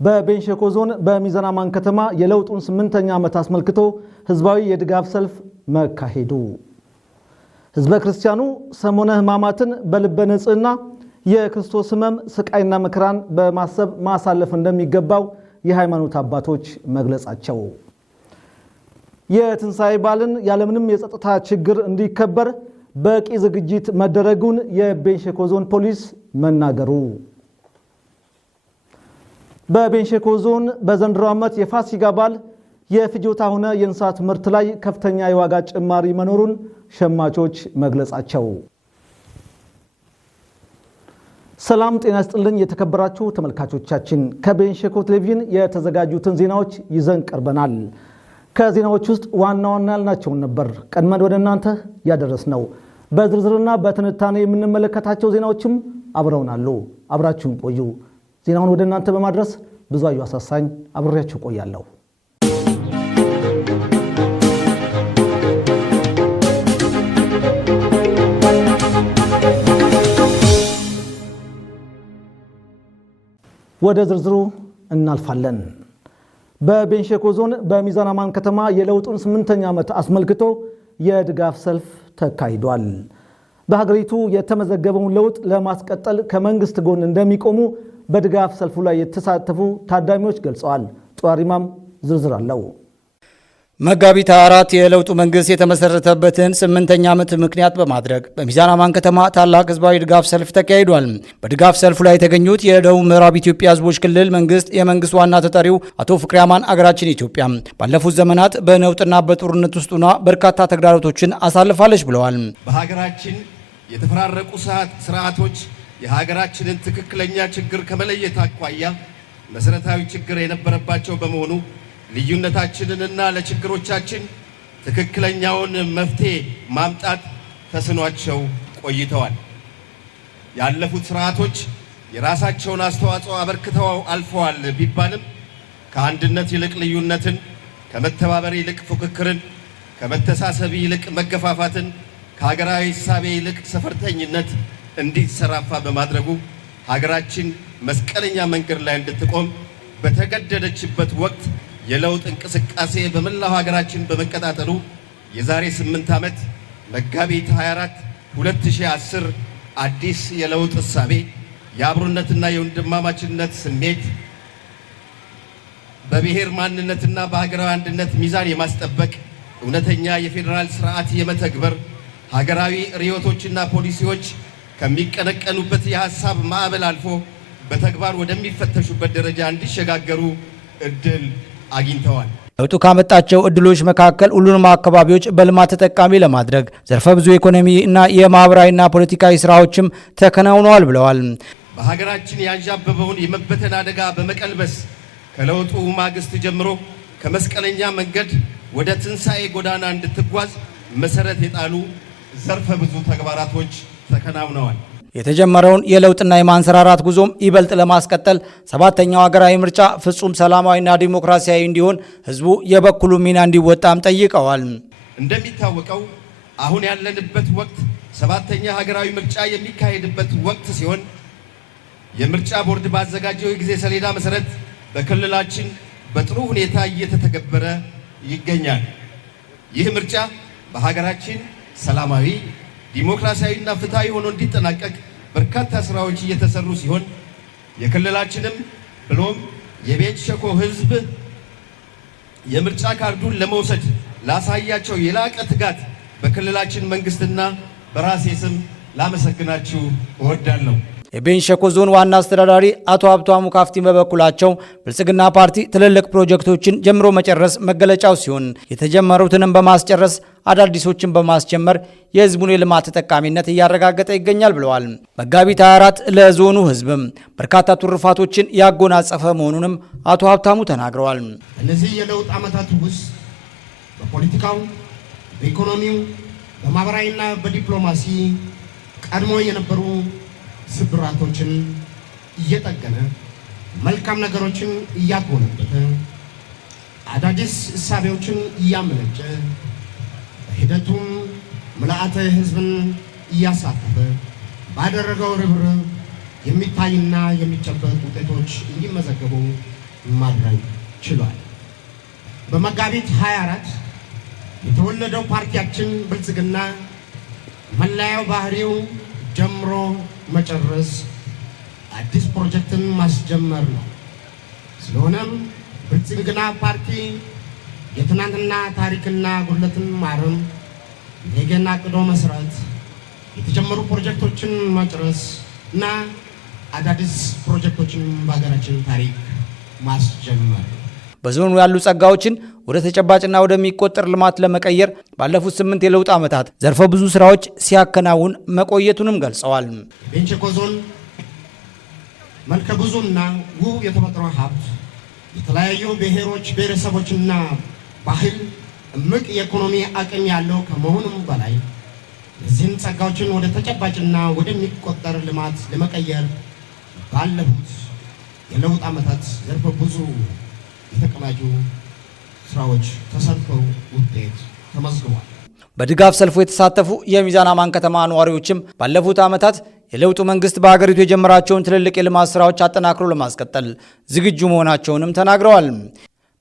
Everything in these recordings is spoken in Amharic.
በቤንሸኮ ዞን በሚዛን አማን ከተማ የለውጡን 8ኛ ዓመት አስመልክቶ ህዝባዊ የድጋፍ ሰልፍ መካሄዱ። ህዝበ ክርስቲያኑ ሰሞነ ሕማማትን በልበ ንጽህና የክርስቶስ ሕመም ስቃይና መከራን በማሰብ ማሳለፍ እንደሚገባው የሃይማኖት አባቶች መግለጻቸው። የትንሣኤ በዓልን ያለምንም የጸጥታ ችግር እንዲከበር በቂ ዝግጅት መደረጉን የቤንሸኮ ዞን ፖሊስ መናገሩ። በቤንሸኮ ዞን በዘንድሮ ዓመት የፋሲካ በዓል የፍጆታ ሆነ የእንስሳት ምርት ላይ ከፍተኛ የዋጋ ጭማሪ መኖሩን ሸማቾች መግለጻቸው። ሰላም ጤና ይስጥልኝ የተከበራችሁ ተመልካቾቻችን፣ ከቤንሸኮ ቴሌቪዥን የተዘጋጁትን ዜናዎች ይዘን ቀርበናል። ከዜናዎች ውስጥ ዋና ዋና ያልናቸውን ነበር ቀድመን ወደ እናንተ ያደረስነው። በዝርዝርና በትንታኔ የምንመለከታቸው ዜናዎችም አብረውናሉ። አብራችሁን ቆዩ። ዜናውን ወደ እናንተ በማድረስ ብዙአየሁ አሳሳኝ አብሬያችሁ ቆያለሁ። ወደ ዝርዝሩ እናልፋለን። በቤንሸኮ ዞን በሚዛን አማን ከተማ የለውጡን 8ኛ ዓመት አስመልክቶ የድጋፍ ሰልፍ ተካሂዷል። በሀገሪቱ የተመዘገበውን ለውጥ ለማስቀጠል ከመንግስት ጎን እንደሚቆሙ በድጋፍ ሰልፉ ላይ የተሳተፉ ታዳሚዎች ገልጸዋል። ጧሪማም ዝርዝር አለው። መጋቢት 24 የለውጡ መንግስት የተመሰረተበትን 8ኛ ዓመት ምክንያት በማድረግ በሚዛን አማን ከተማ ታላቅ ህዝባዊ ድጋፍ ሰልፍ ተካሂዷል። በድጋፍ ሰልፉ ላይ የተገኙት የደቡብ ምዕራብ ኢትዮጵያ ህዝቦች ክልል መንግስት የመንግስት ዋና ተጠሪው አቶ ፍቅሬ አማን አገራችን ኢትዮጵያ ባለፉት ዘመናት በነውጥና በጦርነት ውስጥ ሆና በርካታ ተግዳሮቶችን አሳልፋለች ብለዋል። በሀገራችን የተፈራረቁ ስርዓቶች የሀገራችንን ትክክለኛ ችግር ከመለየት አኳያ መሰረታዊ ችግር የነበረባቸው በመሆኑ ልዩነታችንንና ለችግሮቻችን ትክክለኛውን መፍትሄ ማምጣት ተስኗቸው ቆይተዋል። ያለፉት ስርዓቶች የራሳቸውን አስተዋጽኦ አበርክተው አልፈዋል ቢባልም ከአንድነት ይልቅ ልዩነትን፣ ከመተባበር ይልቅ ፉክክርን፣ ከመተሳሰብ ይልቅ መገፋፋትን፣ ከሀገራዊ እሳቤ ይልቅ ሰፈርተኝነት እንዲሰራፋ በማድረጉ ሀገራችን መስቀለኛ መንገድ ላይ እንድትቆም በተገደደችበት ወቅት የለውጥ እንቅስቃሴ በመላው ሀገራችን በመቀጣጠሉ የዛሬ 8 ዓመት መጋቢት 24 2010 አዲስ የለውጥ እሳቤ የአብሮነትና የወንድማማችነት ስሜት በብሔር ማንነትና በሀገራዊ አንድነት ሚዛን የማስጠበቅ እውነተኛ የፌዴራል ስርዓት የመተግበር ሀገራዊ ርዕዮቶችና ፖሊሲዎች ከሚቀነቀኑበት የሐሳብ ማዕበል አልፎ በተግባር ወደሚፈተሹበት ደረጃ እንዲሸጋገሩ እድል አግኝተዋል። ለውጡ ካመጣቸው እድሎች መካከል ሁሉንም አካባቢዎች በልማት ተጠቃሚ ለማድረግ ዘርፈ ብዙ ኢኮኖሚ እና የማህበራዊና ፖለቲካዊ ስራዎችም ተከናውነዋል ብለዋል። በሀገራችን ያንዣበበውን የመበተን አደጋ በመቀልበስ ከለውጡ ማግስት ጀምሮ ከመስቀለኛ መንገድ ወደ ትንሣኤ ጎዳና እንድትጓዝ መሰረት የጣሉ ዘርፈ ብዙ ተግባራቶች ተከናውነዋል። የተጀመረውን የለውጥና የማንሰራራት ጉዞም ይበልጥ ለማስቀጠል 7ኛው ሀገራዊ ምርጫ ፍጹም ሰላማዊና ዲሞክራሲያዊ እንዲሆን ህዝቡ የበኩሉ ሚና እንዲወጣም ጠይቀዋል። እንደሚታወቀው አሁን ያለንበት ወቅት 7ኛ ሀገራዊ ምርጫ የሚካሄድበት ወቅት ሲሆን የምርጫ ቦርድ ባዘጋጀው የጊዜ ሰሌዳ መሰረት በክልላችን በጥሩ ሁኔታ እየተተገበረ ይገኛል። ይህ ምርጫ በሀገራችን ሰላማዊ ዲሞክራሲያዊና ፍትሃዊ ሆኖ እንዲጠናቀቅ በርካታ ስራዎች እየተሰሩ ሲሆን የክልላችንም ብሎም የቤንሸኮ ህዝብ የምርጫ ካርዱን ለመውሰድ ላሳያቸው የላቀ ትጋት በክልላችን መንግስትና በራሴ ስም ላመሰግናችሁ እወዳለሁ። የቤንሸኮ ዞን ዋና አስተዳዳሪ አቶ ሀብታሙ ካፍቲ በበኩላቸው ብልጽግና ፓርቲ ትልልቅ ፕሮጀክቶችን ጀምሮ መጨረስ መገለጫው ሲሆን የተጀመሩትንም በማስጨረስ አዳዲሶችን በማስጀመር የህዝቡን የልማት ተጠቃሚነት እያረጋገጠ ይገኛል ብለዋል። መጋቢት 24 ለዞኑ ህዝብም በርካታ ትሩፋቶችን ያጎናጸፈ መሆኑንም አቶ ሀብታሙ ተናግረዋል። እነዚህ የለውጥ ዓመታት ውስጥ በፖለቲካው፣ በኢኮኖሚው፣ በማህበራዊና በዲፕሎማሲ ቀድሞ የነበሩ ስብራቶችን እየጠገነ መልካም ነገሮችን እያጎለበተ አዳዲስ እሳቤዎችን እያመነጨ በሂደቱም ምልአተ ህዝብን እያሳተፈ ባደረገው ርብርብ የሚታይና የሚጨበጥ ውጤቶች እንዲመዘገቡ ማድረግ ችሏል። በመጋቢት 24 የተወለደው ፓርቲያችን ብልጽግና መለያው ባህሪው ጀምሮ መጨረስ፣ አዲስ ፕሮጀክትን ማስጀመር ነው። ስለሆነም ብልጽግና ፓርቲ የትናንትና ታሪክና ጉድለትን ማረም፣ ነገን አቅዶ መስራት፣ የተጀመሩ ፕሮጀክቶችን መጨረስ እና አዳዲስ ፕሮጀክቶችን በሀገራችን ታሪክ ማስጀመር። በዞኑ ያሉ ጸጋዎችን ወደ ተጨባጭና ወደሚቆጠር ልማት ለመቀየር ባለፉት 8 የለውጥ ዓመታት ዘርፈ ብዙ ስራዎች ሲያከናውን መቆየቱንም ገልጸዋል። ቤንች ሸኮ ዞን መልከ ብዙና ውብ የተፈጥሮ ሀብት፣ የተለያዩ ብሔሮች ብሔረሰቦችና ባህል፣ እምቅ የኢኮኖሚ አቅም ያለው ከመሆኑም በላይ እዚህን ጸጋዎችን ወደ ተጨባጭና ወደሚቆጠር ልማት ለመቀየር ባለፉት የለውጥ ዓመታት ዘርፈ ብዙ የተቀናጁ ስራዎች ተሰርተው ውጤት ተመዝግቧል። በድጋፍ ሰልፉ የተሳተፉ የሚዛን አማን ከተማ ነዋሪዎችም ባለፉት ዓመታት የለውጡ መንግስት በሀገሪቱ የጀመራቸውን ትልልቅ የልማት ስራዎች አጠናክሮ ለማስቀጠል ዝግጁ መሆናቸውንም ተናግረዋል።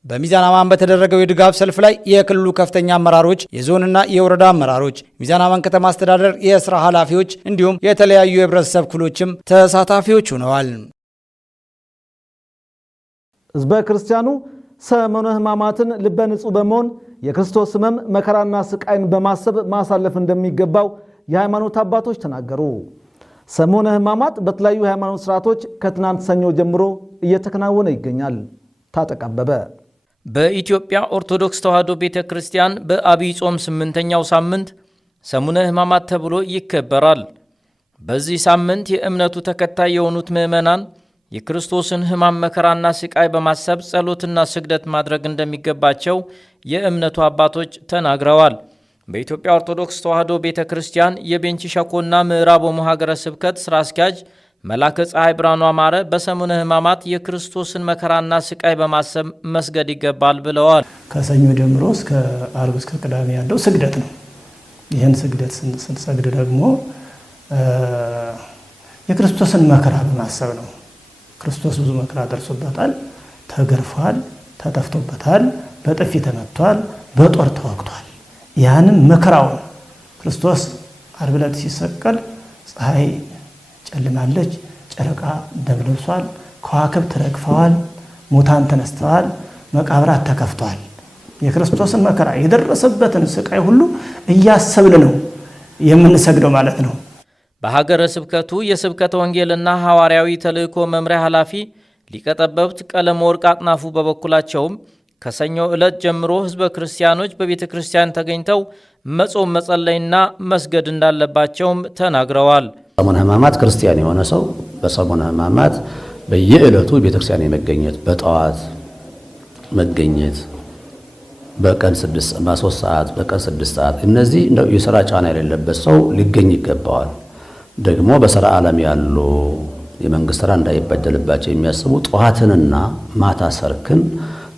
በሚዛን አማን በተደረገው የድጋፍ ሰልፍ ላይ የክልሉ ከፍተኛ አመራሮች፣ የዞንና የወረዳ አመራሮች፣ ሚዛን አማን ከተማ አስተዳደር የስራ ኃላፊዎች እንዲሁም የተለያዩ የህብረተሰብ ክፍሎችም ተሳታፊዎች ሆነዋል። ህዝበ ክርስቲያኑ ሰሙነ ሕማማትን ልበ ንጹህ በመሆን የክርስቶስ ሕመም መከራና ስቃይን በማሰብ ማሳለፍ እንደሚገባው የሃይማኖት አባቶች ተናገሩ። ሰሙነ ሕማማት በተለያዩ ሃይማኖት ስርዓቶች ከትናንት ሰኞ ጀምሮ እየተከናወነ ይገኛል። ታጠቃበበ በኢትዮጵያ ኦርቶዶክስ ተዋሕዶ ቤተክርስቲያን በአብይ ጾም 8ኛው ሳምንት ሰሙነ ሕማማት ተብሎ ይከበራል። በዚህ ሳምንት የእምነቱ ተከታይ የሆኑት ምዕመናን የክርስቶስን ሕማም መከራና ስቃይ በማሰብ ጸሎትና ስግደት ማድረግ እንደሚገባቸው የእምነቱ አባቶች ተናግረዋል። በኢትዮጵያ ኦርቶዶክስ ተዋሕዶ ቤተክርስቲያን የቤንች ሸኮና ምዕራብ ኦሞ ሀገረ ስብከት ስራ አስኪያጅ መላከ ፀሐይ ብርሃኑ አማረ በሰሙነ ሕማማት የክርስቶስን መከራና ስቃይ በማሰብ መስገድ ይገባል ብለዋል። ከሰኞ ጀምሮ እስከ ዓርብ እስከ ቅዳሜ ያለው ስግደት ነው። ይህን ስግደት ስንሰግድ ደግሞ የክርስቶስን መከራ በማሰብ ነው። ክርስቶስ ብዙ መከራ ደርሶበታል። ተገርፏል፣ ተጠፍቶበታል፣ በጥፊ ተመቷል፣ በጦር ተወግቷል። ያንን መከራውን ክርስቶስ ዓርብ ዕለት ሲሰቀል ፀሐይ ጨልማለች፣ ጨረቃ ደም ለብሷል፣ ከዋክብት ረግፈዋል፣ ሙታን ተነስተዋል፣ መቃብራት ተከፍተዋል። የክርስቶስን መከራ የደረሰበትን ስቃይ ሁሉ እያሰብን ነው የምንሰግደው ማለት ነው። በሀገረ ስብከቱ የስብከተ ወንጌልና ሐዋርያዊ ተልእኮ መምሪያ ኃላፊ ሊቀ ጠበብት ቀለም ወርቅ አጥናፉ በበኩላቸውም ከሰኞ ዕለት ጀምሮ ህዝበ ክርስቲያኖች በቤተ ክርስቲያን ተገኝተው መጾም መጸለይና መስገድ እንዳለባቸውም ተናግረዋል። ሰሙነ ሕማማት ክርስቲያን የሆነ ሰው በሰሙነ ሕማማት በየዕለቱ ቤተ ክርስቲያን የመገኘት በጠዋት መገኘት በቀን 3 ሰዓት በቀን 6 ሰዓት እነዚህ የሥራ ጫና የሌለበት ሰው ሊገኝ ይገባዋል። ደግሞ በሥራ ዓለም ያሉ የመንግስት ሥራ እንዳይበደልባቸው የሚያስቡ ጠዋትንና ማታ ሰርክን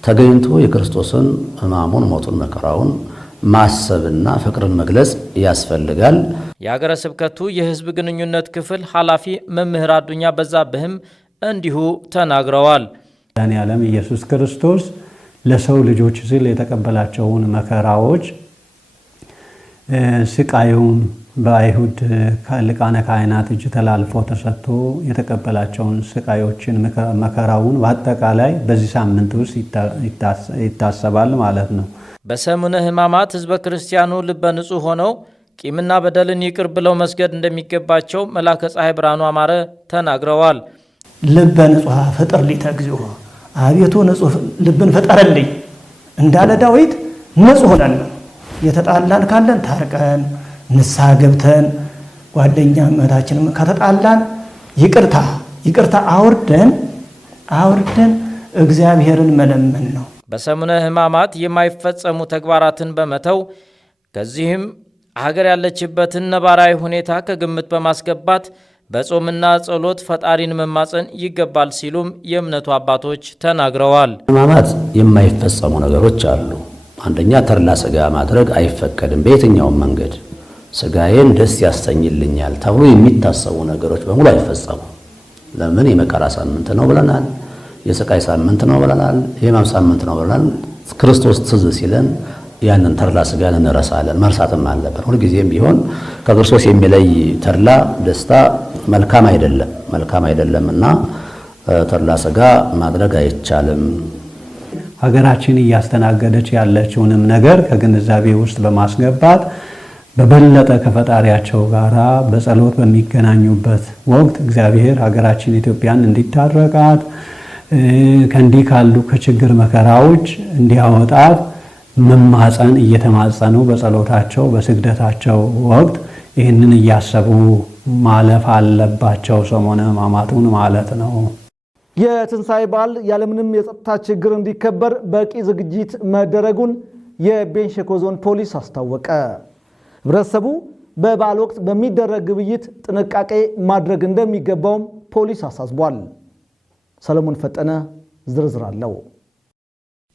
ተገኝቶ የክርስቶስን ሕማሙን ሞቱን መከራውን ማሰብና ፍቅርን መግለጽ ያስፈልጋል። የሀገረ ስብከቱ የህዝብ ግንኙነት ክፍል ኃላፊ መምህር አዱኛ በዛብህም እንዲሁ ተናግረዋል። መድኃኔዓለም ኢየሱስ ክርስቶስ ለሰው ልጆች ሲል የተቀበላቸውን መከራዎች ስቃዩን በአይሁድ ሊቃነ ካህናት እጅ ተላልፎ ተሰጥቶ የተቀበላቸውን ስቃዮችን መከራውን በአጠቃላይ በዚህ ሳምንት ውስጥ ይታሰባል ማለት ነው። በሰሙነ ሕማማት ህዝበ ክርስቲያኑ ልበ ንጹህ ሆነው ቂምና በደልን ይቅር ብለው መስገድ እንደሚገባቸው መላከ ፀሐይ ብርሃኑ አማረ ተናግረዋል። ልበ ንጹህ ፍጥር ሊተግዚኦ አቤቱ ንጹህ ልብን ፍጠርልኝ እንዳለ ዳዊት ንጹህ ሆነን የተጣላን ካለን ታርቀን ንስሐ ገብተን ጓደኛ እህታችንም ከተጣላን ይቅርታ አውርደን እግዚአብሔርን መለመን ነው። በሰሙነ ሕማማት የማይፈጸሙ ተግባራትን በመተው ከዚህም ሀገር ያለችበትን ነባራዊ ሁኔታ ከግምት በማስገባት በጾምና ጸሎት ፈጣሪን መማጸን ይገባል ሲሉም የእምነቱ አባቶች ተናግረዋል። ሕማማት የማይፈጸሙ ነገሮች አሉ። አንደኛ ተድላ ሥጋ ማድረግ አይፈቀድም። በየትኛውም መንገድ ሥጋዬን ደስ ያሰኝልኛል ተብሎ የሚታሰቡ ነገሮች በሙሉ አይፈጸሙ። ለምን? የመከራ ሳምንት ነው ብለናል። የስቃይ ሳምንት ነው ብለናል። የሕማም ሳምንት ነው ብለናል። ክርስቶስ ትዝ ሲለን ያንን ተድላ ሥጋን እንረሳለን። መርሳትም አለብን። ሁልጊዜም ቢሆን ከክርስቶስ የሚለይ ተድላ ደስታ መልካም አይደለምና ተድላ ሥጋ ማድረግ አይቻልም። ሀገራችን እያስተናገደች ያለችውንም ነገር ከግንዛቤ ውስጥ በማስገባት በበለጠ ከፈጣሪያቸው ጋራ በጸሎት በሚገናኙበት ወቅት እግዚአብሔር ሀገራችን ኢትዮጵያን እንዲታረቃት ከእንዲህ ካሉ ከችግር መከራዎች እንዲያወጣት መማፀን እየተማጸኑ በጸሎታቸው በስግደታቸው ወቅት ይህንን እያሰቡ ማለፍ አለባቸው። ሰሞነ ሕማማቱን ማለት ነው። የትንሣኤ በዓል ያለምንም የጸጥታ ችግር እንዲከበር በቂ ዝግጅት መደረጉን የቤንች ሸኮ ዞን ፖሊስ አስታወቀ። ህብረተሰቡ በበዓል ወቅት በሚደረግ ግብይት ጥንቃቄ ማድረግ እንደሚገባውም ፖሊስ አሳስቧል። ሰለሞን ፈጠነ ዝርዝር አለው።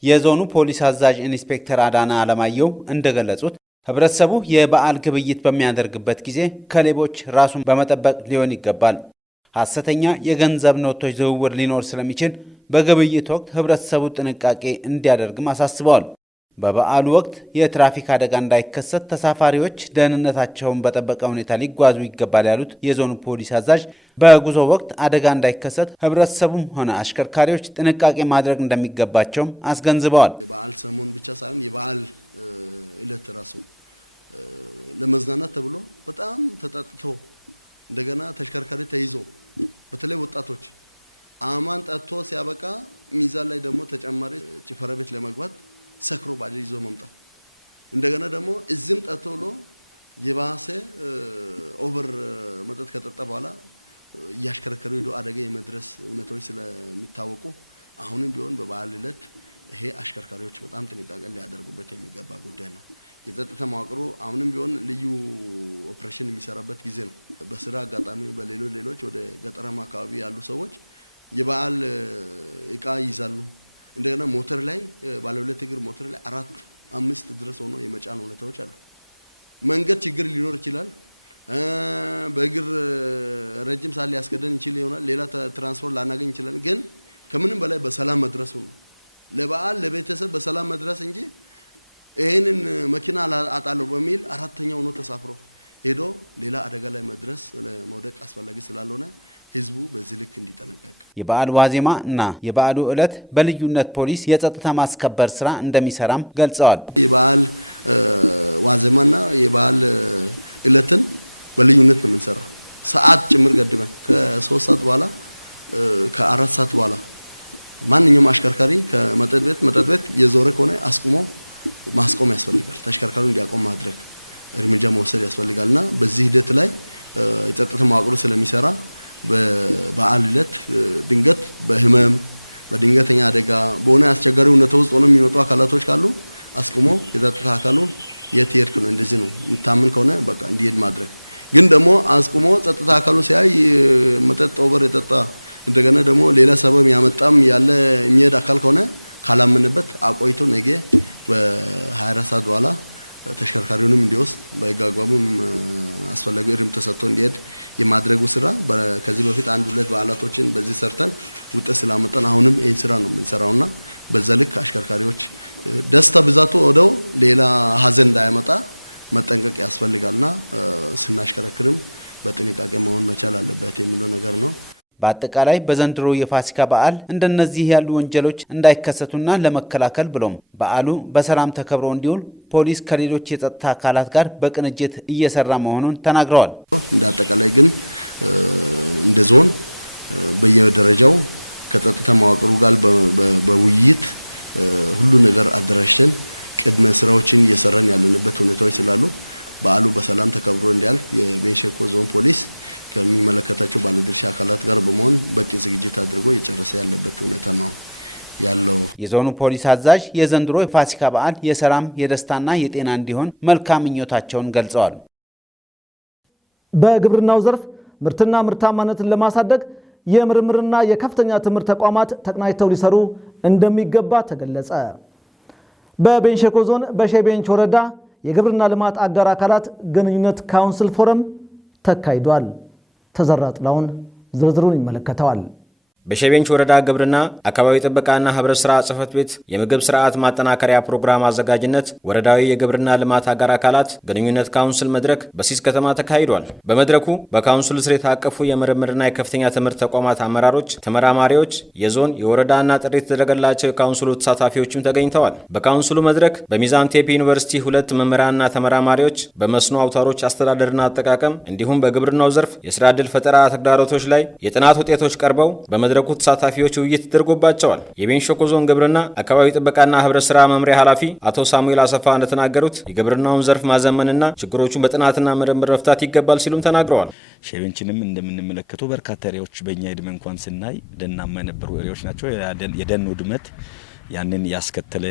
የዞኑ ፖሊስ አዛዥ ኢንስፔክተር አዳና አለማየሁ እንደገለጹት ህብረተሰቡ የበዓል ግብይት በሚያደርግበት ጊዜ ከሌቦች ራሱን በመጠበቅ ሊሆን ይገባል። ሐሰተኛ የገንዘብ ኖቶች ዝውውር ሊኖር ስለሚችል በግብይት ወቅት ህብረተሰቡ ጥንቃቄ እንዲያደርግም አሳስበዋል። በበዓሉ ወቅት የትራፊክ አደጋ እንዳይከሰት ተሳፋሪዎች ደህንነታቸውን በጠበቀ ሁኔታ ሊጓዙ ይገባል ያሉት የዞኑ ፖሊስ አዛዥ በጉዞ ወቅት አደጋ እንዳይከሰት ህብረተሰቡም ሆነ አሽከርካሪዎች ጥንቃቄ ማድረግ እንደሚገባቸውም አስገንዝበዋል። የበዓል ሰሞን ብቻ ሳይሆን የበዓል ዕለት ራሱ ለመዝናናት ተብሎ በጣም ተጠጥቶ እንደገና ተሽከርካሪ ተይዞ በተለይ ወጣቶች አማን ጠጥቶ ሲያበቃ ሚዛን ላይ ደግሞ ተጨማሪ ጭፈራ ቤት ለመግባት ሰክሮ ባጃጅ ይዞ መምጣት እንደገና ደግሞ እዚህም ጠጥቶ ብሎ የባሰ ኦቨር መጠጥ ከጠጣ በኋላ እያሽከረከሩ ሄዶ አደጋ የመድረስ እውነቶች ስለሚታወቁ አሁንም ቢሆን በበዓል ዕለት ይሄ አሽከርካሪዎች በጣም ጥንቃቄ ሊያደርጉበት የሚገባ ጉዳይ ነው። የጸጥታ መዋቅሩ አሁንም ቢሆን ልዩ ኦፕሬሽን የሚሰራበት ጊዜ ነው። በስራ አጋጣሚ በሌሎች ወደ ገጠራማ አካባቢ ያሉ ሰዎች የበዓል እቃ ይይዛሉ። እንደገና ሞተር ላይ ባለ ሁለት እግር ሞተር ላይ 4-5 ድረስ ሆኖ የመጫን ሁኔታዎች አሉ። መንገድ ችግር ሊኖር ይችላል። በእግር ረጅም ሰዓት ሊያስገደን ይችል ይሆናል። ሌላ ትራንስፖርት ላናገኝ ይችላል። ግን ከምንም በላይ በሰላም መድረሱ ነው። ለበዓል ለቤተሰብ በሰላም መድረስ እንጂ ይሄንን መኪና አጣለው በሚል አራተኛው ነው ተሳፍሮ ሄዶ ሌላ አደጋ ላይ መድረስ ለመውደቅ አስፈላጊ ስላልሆነ ህዝቡ በዚህ ልክ እንዲጠነቀቅ የበዓል ዋዜማ እና የበዓሉ ዕለት በልዩነት ፖሊስ የጸጥታ ማስከበር ስራ እንደሚሰራም ገልጸዋል። የበዓል ዋዜማና የበዓል ዕለትን በልዩነት ነው የምንሰራው። ሰዓት ጭምር ገድበን ከ3 ሰዓት በኋላ ከ4 ሰዓት በኋላ ማንኛውም አሽከርካሪ ከመጠጥ ቤት የዞረ ከሆነ አስቁሞ ማስቆም ያስፈልጋል። ተሽከርካሪው እንዲያቆም ማድረግ እርምጃ መውሰድ ያስፈልጋልና በዚህ ሂደት ላይ የጸጥታ መዋቅሩ ስለሚሰራ በበዓል ዕለት ድንገት በህመም በድንገተኛ አደጋ በሆነ አስቸጋሪ ሁኔታ ውስጥ ሆነው የሚመጡ አካላቶች ካሉ አስቁሞ የጸጥታ አካሉ የት ሄድክ ነው እንደዚህ ነው የሚታመን ከሆነ በቃ እንዲሄድ ማድረግ። ግን ደግሞ አስቁሞ ጸጥታ አካሉ ሲያይ መጠጥ ኦቨር የጠጣ እንደገና ደግሞ ሌላ ሰበብ ያመጣም ያለ የሚሄድ አካል ከሆነ ካላመነበት አቆይቶ ነገ በ24 ሰዓት በኋላ ተሽከርካሪውንም እንዲወስድ በህግ አግባብም አስፈላጊው እርምት ተሰጥቶ እንዲሄድ የማድረጉ ስራ ከዚህ በፊት 1-2 በዓላቶችን በዚህ ሰርተን ውጤት ስላመጣን አሁንም ይህን ስራ ነው የምንሰራውና በዛ ልክ አሽከርካሪዎች ደስታ ብዛቱ ወደው ሌላ ሀዘን እንዳያመጣ መጠንቀቅ ያስፈልጋልና ስናሽከረክርም በጥንቃቄ መሆን መቻል አለበት የሚለው ነገር ነው። በአጠቃላይ በዘንድሮ የፋሲካ በዓል እንደነዚህ ያሉ ወንጀሎች እንዳይከሰቱና ለመከላከል ብሎም በዓሉ በሰላም ተከብሮ እንዲውል ፖሊስ ከሌሎች የጸጥታ አካላት ጋር በቅንጅት እየሰራ መሆኑን ተናግረዋል። እንደ አጠቃላይ ግን እንደ ዞን በየደረጃው ከጸጥታ መዋቅሩ ጋር በውይይት ሁሉ ነገር አደራጅተን ቅድመ ስራዎችን እየሰራን ያለንበት ሁኔታዎች ስላሉ በዓሉ በሰላም ተከብሮ እንዲያልፍ የቤንች ሸኮ ዞን ፖሊስ ከሚመለከታቸው ባለድርሻ አካላት ጋር በመሆን በቂ ዝግጅት አድርጎ እየጨረሰ ያለበት ሁኔታ ነው ያለው። የዞኑ ፖሊስ አዛዥ የዘንድሮ የፋሲካ በዓል የሰላም የደስታና የጤና እንዲሆን መልካም ምኞታቸውን ገልጸዋል። በግብርናው ዘርፍ ምርትና ምርታማነትን ለማሳደግ የምርምርና የከፍተኛ ትምህርት ተቋማት ተቀናጅተው ሊሰሩ እንደሚገባ ተገለጸ። በቤንች ሸኮ ዞን በሸቤንች ወረዳ የግብርና ልማት አጋር አካላት ግንኙነት ካውንስል ፎረም ተካሂዷል። ተዘራ ጥላውን ዝርዝሩን ይመለከተዋል። በሸቤንች ወረዳ ግብርና አካባቢ ጥበቃና ህብረት ስራ ጽህፈት ቤት የምግብ ስርዓት ማጠናከሪያ ፕሮግራም አዘጋጅነት ወረዳዊ የግብርና ልማት አጋር አካላት ግንኙነት ካውንስል መድረክ በሲስ ከተማ ተካሂዷል። በመድረኩ በካውንስሉ ስር የታቀፉ የምርምርና የከፍተኛ ትምህርት ተቋማት አመራሮች፣ ተመራማሪዎች፣ የዞን የወረዳና ጥሪ የተደረገላቸው የካውንስሉ ተሳታፊዎችም ተገኝተዋል። በካውንስሉ መድረክ በሚዛን ቴፒ ዩኒቨርሲቲ 2 መምህራንና ተመራማሪዎች በመስኖ አውታሮች አስተዳደርና አጠቃቀም እንዲሁም በግብርናው ዘርፍ የስራ ዕድል ፈጠራ ተግዳሮቶች ላይ የጥናት ውጤቶች ቀርበው በመድረኩ ተሳታፊዎች ውይይት ተደርጎባቸዋል። የቤንች ሸኮ ዞን ግብርና አካባቢ ጥበቃና ህብረት ስራ መምሪያ ኃላፊ አቶ ሳሙኤል አሰፋ እንደተናገሩት የግብርናውን ዘርፍ ማዘመንና ችግሮቹን በጥናትና ምርምር መፍታት ይገባል ሲሉም ተናግረዋል። ሸቤንችንም እንደምንመለከተው በርካታ ኤሪያዎች በእኛ እድሜ እንኳን ስናይ ደናማ የነበሩ ኤሪያዎች ናቸው። የደን ውድመት ያንን ያስከተለ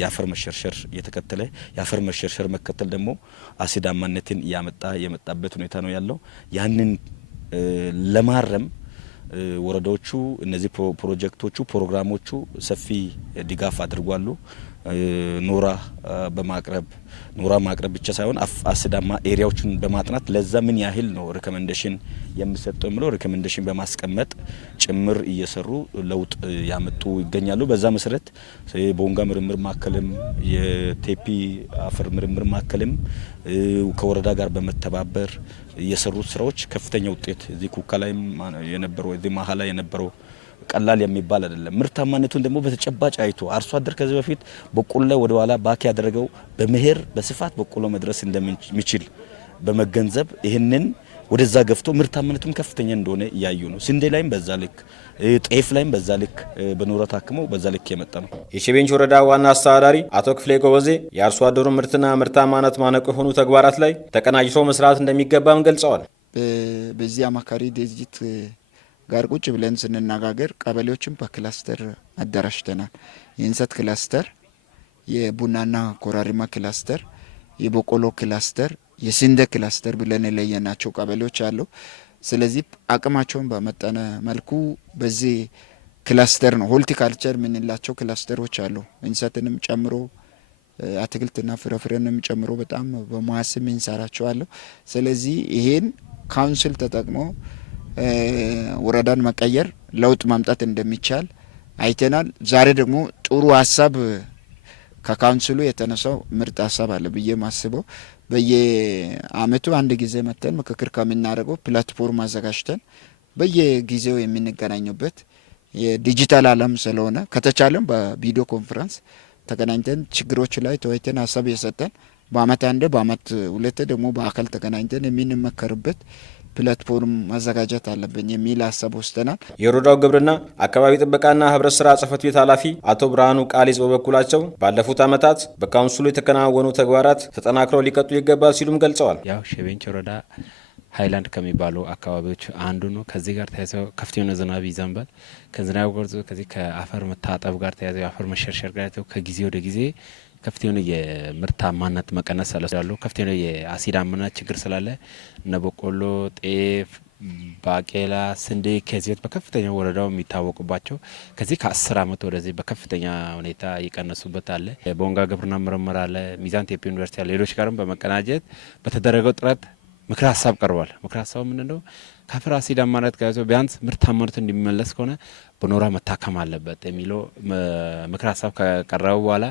የአፈር መሸርሸር የተከተለ የአፈር መሸርሸር መከተል ደግሞ አሲዳማነትን የመጣበት ሁኔታ ነው ያለው። ያንን ለማረም ወረዳዎቹ እነዚህ ፕሮጀክቶቹ ፕሮግራሞቹ ሰፊ ድጋፍ አድርጓሉ። ኖራ ማቅረብ ብቻ ሳይሆን አሲዳማ ኤሪያዎችን በማጥናት ለዛ ምን ያህል ነው ሪኮሜንዴሽን የሚሰጠው የሚለው ሪኮሜንዴሽን በማስቀመጥ ጭምር እየሰሩ ለውጥ ያመጡ ይገኛሉ። በዛ መሰረት ቦንጋ ምርምር ማዕከልም የቴፒ አፈር ምርምር ማዕከልም ከወረዳ ጋር በመተባበር የሰሩት ስራዎች ከፍተኛ ውጤት እዚህ ኩካ ላይም የነበረው እዚህ መሀል ላይ የነበረው ቀላል የሚባል አይደለም። ምርታማነቱን ደግሞ በተጨባጭ አይቶ አርሶ አደር ከዚህ በፊት በቆሎ ወደ ኋላ ባክ ያደረገው በመኸር በስፋት በቆሎ መድረስ እንደሚችል በመገንዘብ ይህንን ወደዛ ገፍቶ ምርታማነቱም ከፍተኛ እንደሆነ እያዩ ነው። ስንዴ ላይም በዛ ልክ፣ ጤፍ ላይም በዛ ልክ በኖራ ታክመው በዛ ልክ የመጣ ነው። የሸቤንች ወረዳ ዋና አስተዳዳሪ አቶ ክፍሌ ጎበዜ የአርሶ አደሩ ምርትና ምርታማነት ማነቆ የሆኑ ተግባራት ላይ ተቀናጅቶ መስራት እንደሚገባም ገልጸዋል። በዚህ አማካሪ ድርጅት ጋር ቁጭ ብለን ስንነጋገር ቀበሌዎችን በክላስተር አደራጅተናል። የእንሰት ክላስተር፣ የቡናና ኮራሪማ ክላስተር፣ የበቆሎ ክላስተር፣ የስንዴ ክላስተር ብለን የለየናቸው ቀበሌዎች አሉ። ስለዚህ አቅማቸውን በመጠነ መልኩ በዚህ ክላስተር ነው ሆልቲካልቸር የምንላቸው ክላስተሮች አሉ። እንሰትንም ጨምሮ አትክልትና ፍራፍሬንም ጨምሮ በጣም በሙያስም እንሰራቸው አሉ። ስለዚህ ይሄን ካውንስል ተጠቅሞ ወረዳን መቀየር ለውጥ ማምጣት እንደሚቻል አይተናል። ዛሬ ደግሞ ጥሩ ሀሳብ ከካውንስሉ የተነሳው ምርጥ ሀሳብ አለ ብዬ ማስበው በየአመቱ አንድ ጊዜ መተን ምክክር ከምናደርገው ፕላትፎርም አዘጋጅተን በየጊዜው የምንገናኙበት የዲጂታል ዓለም ስለሆነ ከተቻለም በቪዲዮ ኮንፈረንስ ተገናኝተን ችግሮች ላይ ተወያይተን ሀሳብ የሰጠን በአመት አንዴ በአመት ሁለቴ ደግሞ በአካል ተገናኝተን የምንመከርበት ፕላትፎርም ማዘጋጀት አለብን የሚል ሀሳብ ወስደናል። የወረዳው ግብርና አካባቢ ጥበቃና ህብረት ስራ ጽህፈት ቤት ኃላፊ አቶ ብርሃኑ ቃሊዝ በበኩላቸው ባለፉት አመታት በካውንስሉ የተከናወኑ ተግባራት ተጠናክረው ሊቀጥሉ ይገባል ሲሉም ገልጸዋል። ያው ሸቤንች ወረዳ ሃይላንድ ከሚባሉ አካባቢዎች አንዱ ነው። ከዚህ ጋር ተያይዞ ከፍተኛ ዝናብ ይዘንባል። ከዝናብ ጋር ከዚህ ከአፈር መታጠብ ጋር ተያይዞ የአፈር መሸርሸር ጋር ተያይዞ ከጊዜ ወደ ጊዜ ከፍተኛ የምርታማነት መቀነስ ስላለ ከፍተኛ የአሲዳማነት ችግር ስላለ እነ በቆሎ፣ ጤፍ፣ ባቄላ፣ ስንዴ ከዚህ በከፍተኛ ወረዳው የሚታወቁባቸው ከዚህ ከ10 አመት ወደዚህ በከፍተኛ ሁኔታ እየቀነሱበት አለ። ቦንጋ ግብርና ምርምር አለ፣ ሚዛን ቴፒ ዩኒቨርሲቲ አለ። ሌሎች ጋርም በመቀናጀት በተደረገው ጥረት ምክር ሀሳብ ቀርቧል። ምክር ሀሳቡ ምንድነው? ከአፈር አሲዳማነት ጋር ቢያንስ ምርታማነቱ እንዲመለስ ከሆነ በኖራ መታከም አለበት የሚለው ምክር ሀሳብ ከቀረበ በኋላ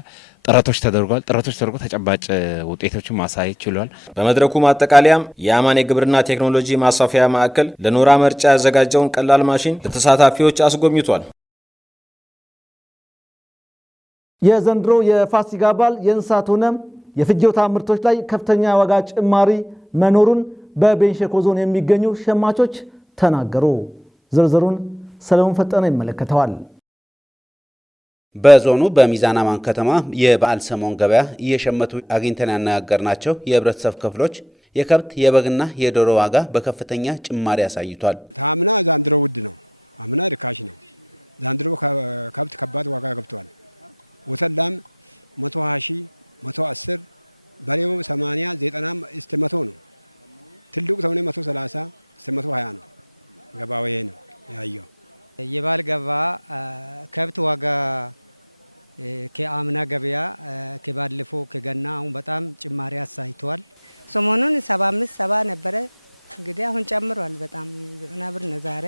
ጥረቶች ተደርጓል። ጥረቶች ተደርጎ ተጨባጭ ውጤቶችን ማሳየት ችሏል። በመድረኩ ማጠቃለያም የአማን የግብርና ቴክኖሎጂ ማስፋፊያ ማዕከል ለኖራ መርጫ ያዘጋጀውን ቀላል ማሽን ለተሳታፊዎች አስጎብኝቷል። የዘንድሮ የፋሲካ በዓል የእንስሳት ሆነ የፍጆታ ምርቶች ላይ ከፍተኛ ዋጋ ጭማሪ መኖሩን በቤንች ሸኮ ዞን የሚገኙ ሸማቾች ተናገሩ። ዝርዝሩን ሰለሞን ፈጠነ ይመለከተዋል። በዞኑ በሚዛን አማን ከተማ የበዓል ሰሞን ገበያ እየሸመቱ አግኝተን ያነጋገርናቸው የህብረተሰብ ክፍሎች የከብት የበግና የዶሮ ዋጋ በከፍተኛ ጭማሪ አሳይቷል። ታምና ዛንድሮ ውድ ነው፣ አምና ርካሽ ነው። ዛንድሮ ከብት ከባድ ዋጋ ገብቷል። ወተላም 120 110 በሬው 80 90 እስከ 100 ነው። ትልቁ ተሆነ 130 እስከ 120 ነው። ገባው ይሄ ነው ያየው። የበዓል ገባ ከብት ዋጋ ከአምና ገበያ ከባለፈው ከገና አሁን በጣም ጭማሪ አሳይቷል። ሰሞኑን 75 70 ነበረ። እንግዲህ አሁን ጨምሯል። በጣም 90 ብር ነው ዛሬ።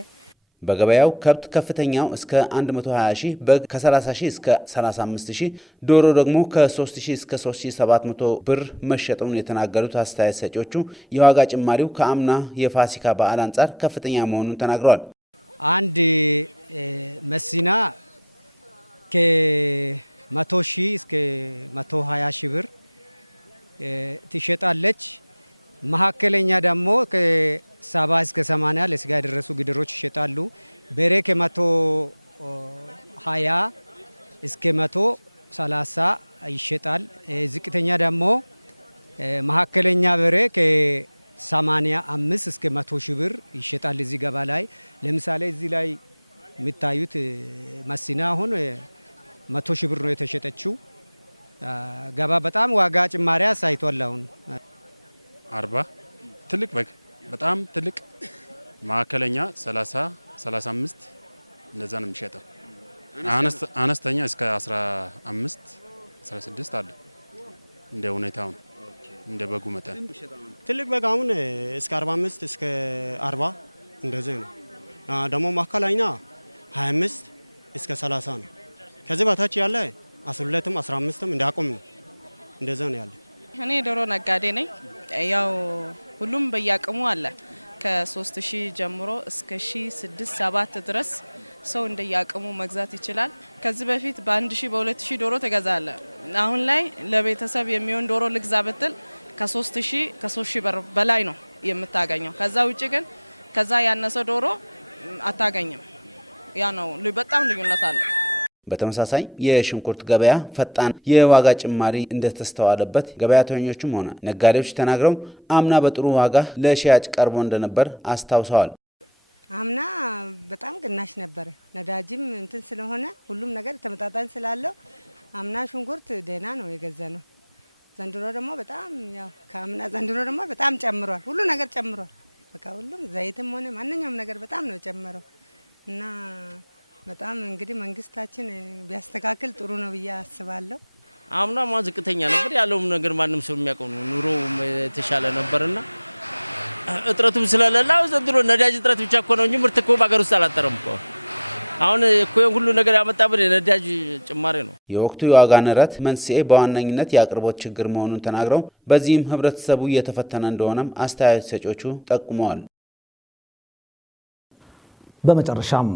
በገበያው ከብት ከፍተኛው እስከ 120 ሺህ፣ በግ ከ30 ሺህ እስከ 35 ሺህ፣ ዶሮ ደግሞ ከ3 ሺህ እስከ 3700 ብር መሸጡን የተናገሩት አስተያየት ሰጪዎቹ የዋጋ ጭማሪው ከአምና የፋሲካ በዓል አንጻር ከፍተኛ መሆኑን ተናግረዋል። አንድ መሲና ከ100 ሺህ እስከ 120 ሺህ ብር ትሸጣለች። መካከለኛ ደግሞ ከ70 እስከ 80 ለስጋ የደረሱ ግድሮች ይሸጣሉ። በሬ ከ120 እስከ 130 ይሸጣል። ዝቅተኛ ደግሞ መካከለኛ በሬ ከ85 እስከ 100 ሺህ ብር ይሸጣል። እዚህ ገባ ላይ ለምሳሌ እዚህ ላይ የሚታዩት መሲና አሁን 100 ሺህ ብር ነው የተሸጠችው። ገባ በጣም ዋጋ ጭማሪ አሳይቷል። አሁን 40 ትልቅ በግ በጣም ትልቅ፣ ማዕከለኛ 30 35 እንደዛ ነው የሚሸጠው። አነስተኛ እስከ 15 16 አለ እንደ ሁኔታው እንደ በጉ መጠን። ትልቅ በግ አሁን እስከ 45 እስከ 40 እንደዚህ ነው። ደግሞ ማዕከለኛ 25 እስከ 30 ነው። ከዚህ በታች ያለ 12ም 15ም እንዳቆም ነው። እንደዛ ነው ያለ። እኔ ዶሮ ነጋዴ ነኝ። ያው ሁሉም በያቅሙ አለ። ከ3000 ጀምሮ እስከ 1000 7 ድረስ ሰው እንደያቅሙ መግዛት ይችላል። ከዚህ በፊት በ1000 በ2000 ዶሮ ተገዛለ። አሁን ላይ ለቤተሰብ የሚሆን ዶሮ ልግዛ ብትል ከ3000 ከ3000 ብር በላይ ነው የምታገኘው። ከዛ ውጪ ግን ከዛ ያነሰ ዶሮ አታገኝም። ያ ነው በጣም ልዩነት አለ። በተመሳሳይ የሽንኩርት ገበያ ፈጣን የዋጋ ጭማሪ እንደተስተዋለበት ገበያተኞቹም ሆነ ነጋዴዎች ተናግረው አምና በጥሩ ዋጋ ለሽያጭ ቀርቦ እንደነበር አስታውሰዋል። አምና በጣም ቅናሽ ነበረ። ነዳጅም እንትን ስለሆነ ሁሉም ነገር ተመጣጣኝ ስላለው አምና ሽንኩርት ደህና ነው የገዛ ነው። ዘንድሮ ደግሞ በጣም ያው ከአምና ዘንድሮ ደግሞ በጣም ጨምሯል። ሁሉ ነገር ጨምሯል። በቃ ሁሉም ዘይትም ሆነ ማንኛውም ነገር በጣም ነው ጨመረው እና በጣም እንግዲህ መንግስታችን ቢያስተካክል ጥሩ ነው ብዬ አስባለሁ። አምና ዝቅተኛ ነበር ያለውም ነገር ማንም ሰው የሚያውቀው ነው። ኑሮ የተሻለ ነበርና እጥረቱም ስለሌለ ዘንድሮ ነዳጅ እጥረት ብቻ እኮ ነው እንጂ ምርት እኮ በአገር ውስጥ አላጠረም እኮ። አሁን እኮ ሁሉ ነገር ያመጣብን የነዳጅ ጭማሪ ነው። የወቅቱ የዋጋ ንረት መንስኤ በዋነኝነት የአቅርቦት ችግር መሆኑን ተናግረው በዚህም ህብረተሰቡ እየተፈተነ እንደሆነም አስተያየት ሰጪዎቹ ጠቁመዋል። በመጨረሻም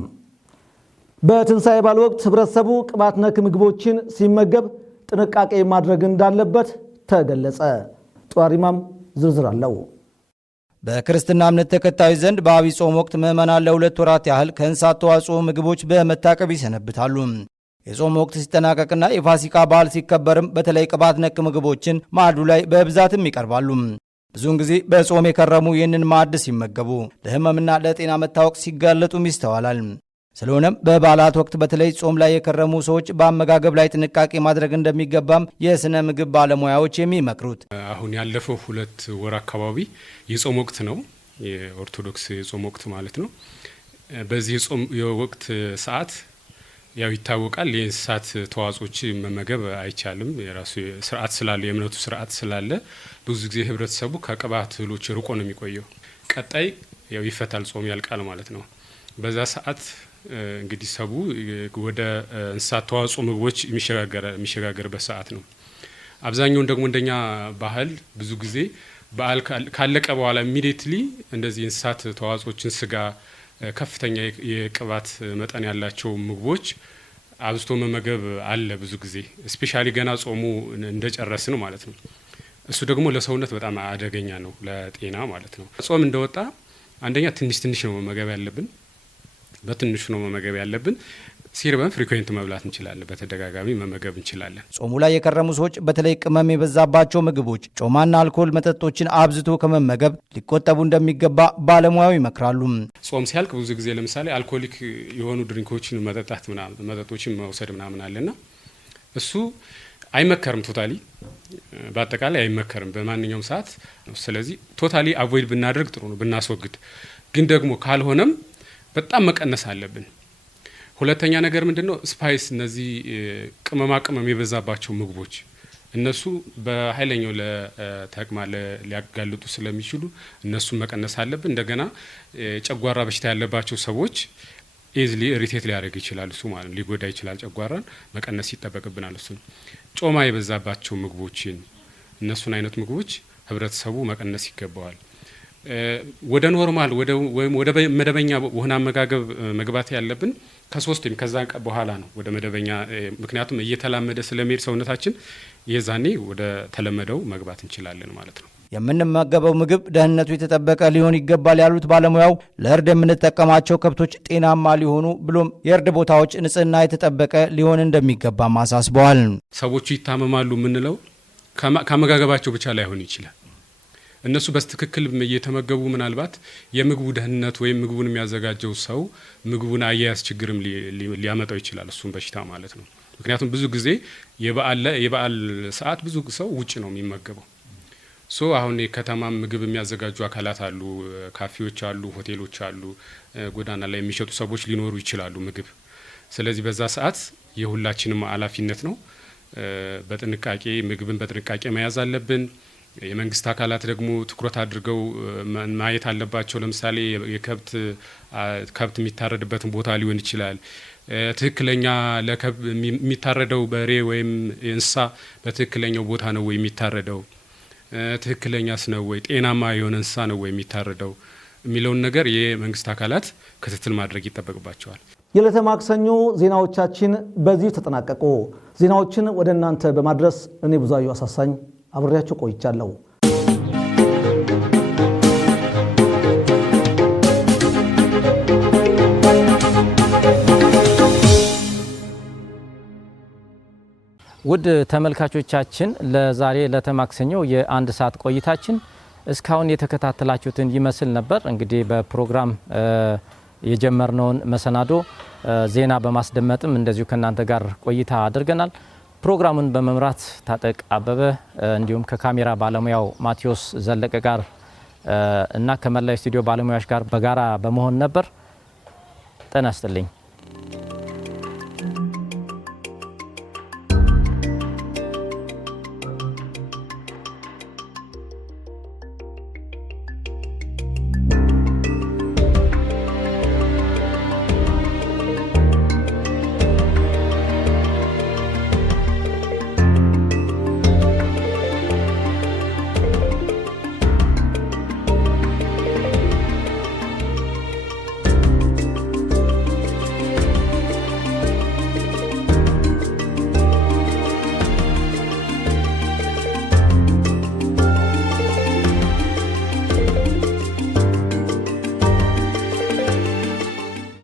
በትንሣኤ በዓል ወቅት ህብረተሰቡ ቅባት ነክ ምግቦችን ሲመገብ ጥንቃቄ ማድረግ እንዳለበት ተገለጸ። ጧሪማም ዝርዝር አለው። በክርስትና እምነት ተከታዮች ዘንድ በዐቢይ ጾም ወቅት ምዕመናን ለ2 ወራት ያህል ከእንስሳት ተዋጽኦ ምግቦች በመታቀብ ይሰነብታሉ። የጾም ወቅት ሲጠናቀቅና የፋሲካ በዓል ሲከበርም በተለይ ቅባት ነክ ምግቦችን ማዕዱ ላይ በብዛትም ይቀርባሉ። ብዙውን ጊዜ በጾም የከረሙ ይህንን ማዕድ ሲመገቡ ለህመምና ለጤና መታወቅ ሲጋለጡም ይስተዋላል። ስለሆነም በበዓላት ወቅት በተለይ ጾም ላይ የከረሙ ሰዎች በአመጋገብ ላይ ጥንቃቄ ማድረግ እንደሚገባም የስነ ምግብ ባለሙያዎች የሚመክሩት። አሁን ያለፈው 2 ወር አካባቢ የጾም ወቅት ነው። የኦርቶዶክስ የጾም ወቅት ማለት ነው። በዚህ የጾም የወቅት ሰዓት ያው ይታወቃል የእንስሳት ተዋጽኦች መመገብ አይቻልም። የራሱ ስርዓት ስላለ የእምነቱ ስርዓት ስላለ ብዙ ጊዜ ህብረተሰቡ ከቅባት እህሎች ርቆ ነው የሚቆየው። ቀጣይ ያው ይፈታል፣ ጾም ያልቃል ማለት ነው። በዛ ሰዓት እንግዲህ ሰቡ ወደ እንስሳት ተዋጽኦ ምግቦች የሚሸጋገርበት ሰዓት ነው። አብዛኛውን ደግሞ እንደኛ ባህል ብዙ ጊዜ በዓል ካለቀ በኋላ ኢሚዲየትሊ እንደዚህ እንስሳት ተዋጽኦችን ስጋ፣ ከፍተኛ የቅባት መጠን ያላቸው ምግቦች አብዝቶ መመገብ አለ ብዙ ጊዜ ስፔሻሊ ገና ጾሙ እንደጨረስን ማለት ነው። እሱ ደግሞ ለሰውነት በጣም አደገኛ ነው፣ ለጤና ማለት ነው። ጾም እንደወጣ አንደኛ ትንሽ ነው መመገብ ያለብን፣ በትንሹ ነው መመገብ ያለብን። ሲርበን ፍሪኩዌንት መብላት እንችላለን፣ በተደጋጋሚ መመገብ እንችላለን። ጾሙ ላይ የከረሙ ሰዎች በተለይ ቅመም የበዛባቸው ምግቦች፣ ጮማና አልኮል መጠጦችን አብዝቶ ከመመገብ ሊቆጠቡ እንደሚገባ ባለሙያው ይመክራሉ። ጾም ሲያልቅ ብዙ ጊዜ ለምሳሌ አልኮሊክ የሆኑ ድሪንኮችን መጠጦችን መውሰድ ምናምን አለና እሱ አይመከርም። ቶታሊ በአጠቃላይ አይመከርም በማንኛውም ሰዓት። ስለዚህ ቶታሊ አቮይድ ብናደርግ ጥሩ ነው፣ ብናስወግድ። ግን ደግሞ ካልሆነም በጣም መቀነስ አለብን። ሁለተኛ ነገር ምንድነው? ስፓይስ፣ እነዚህ ቅመማ ቅመም የበዛባቸው ምግቦች እነሱ በኃይለኛው ለተቅማጥ ሊያጋልጡ ስለሚችሉ እነሱን መቀነስ አለብን። እንደገና ጨጓራ በሽታ ያለባቸው ሰዎች ኢዝሊ ሪቴት ሊያደርግ ይችላል፣ እሱ ማለት ሊጎዳ ይችላል። ጨጓራን መቀነስ ይጠበቅብናል። እሱ ጮማ የበዛባቸው ምግቦችን እነሱን አይነት ምግቦች ህብረተሰቡ መቀነስ ይገባዋል። ወደ ኖርማል ወይም ወደ መደበኛ በሆነ አመጋገብ መግባት ያለብን ከ3 ወይም ከዛ በኋላ ነው ወደ መደበኛ። ምክንያቱም እየተላመደ ስለሚሄድ ሰውነታችን የዛኔ ወደ ተለመደው መግባት እንችላለን ማለት ነው። የምንመገበው ምግብ ደህንነቱ የተጠበቀ ሊሆን ይገባል ያሉት ባለሙያው ለእርድ የምንጠቀማቸው ከብቶች ጤናማ ሊሆኑ ብሎም የእርድ ቦታዎች ንጽህና የተጠበቀ ሊሆን እንደሚገባ አሳስበዋል። ሰዎቹ ይታመማሉ የምንለው ከአመጋገባቸው ብቻ ላይሆን ይችላል። እነሱ በትክክል እየተመገቡ ምናልባት የምግቡ ደህንነት ወይም ምግቡን የሚያዘጋጀው ሰው ምግቡን አያያዝ ችግርም ሊያመጣው ይችላል፣ እሱም በሽታ ማለት ነው። ምክንያቱም ብዙ ጊዜ የበዓል ሰዓት ብዙ ሰው ውጭ ነው የሚመገበው። አሁን የከተማ ምግብ የሚያዘጋጁ አካላት አሉ፣ ካፌዎች አሉ፣ ሆቴሎች አሉ፣ ጎዳና ላይ የሚሸጡ ሰዎች ሊኖሩ ይችላሉ ምግብ። ስለዚህ በዛ ሰዓት የሁላችንም ኃላፊነት ነው። በጥንቃቄ ምግብን በጥንቃቄ መያዝ አለብን። የመንግስት አካላት ደግሞ ትኩረት አድርገው ማየት አለባቸው። ለምሳሌ ከብት የሚታረድበትን ቦታ ሊሆን ይችላል። ትክክለኛ ለከብት የሚታረደው በሬ ወይም እንስሳ በትክክለኛው ቦታ ነው ወይ የሚታረደው? ትክክለኛስ ነው ወይ? ጤናማ የሆነ እንስሳ ነው ወይ የሚታረደው የሚለውን ነገር የመንግስት አካላት ክትትል ማድረግ ይጠበቅባቸዋል። የዕለተ ማክሰኞ ዜናዎቻችን በዚህ ተጠናቀቁ። ዜናዎችን ወደ እናንተ በማድረስ እኔ ብዙአየሁ አሳሳኝ አብሬያችሁ ቆይቻለሁ። ውድ ተመልካቾቻችን ለዛሬ ለተማክሰኞ የአንድ ሰዓት ቆይታችን እስካሁን የተከታተላችሁትን ይመስል ነበር። እንግዲህ በፕሮግራም የጀመርነውን መሰናዶ ዜና በማስደመጥም እንደዚሁ ከናንተ ጋር ቆይታ አድርገናል። ፕሮግራሙን በመምራት ታጠቅ አበበ እንዲሁም ከካሜራ ባለሙያው ማቴዎስ ዘለቀ ጋር እና ከመላው ስቱዲዮ ባለሙያዎች ጋር በጋራ በመሆን ነበር። ጤና ይስጥልኝ።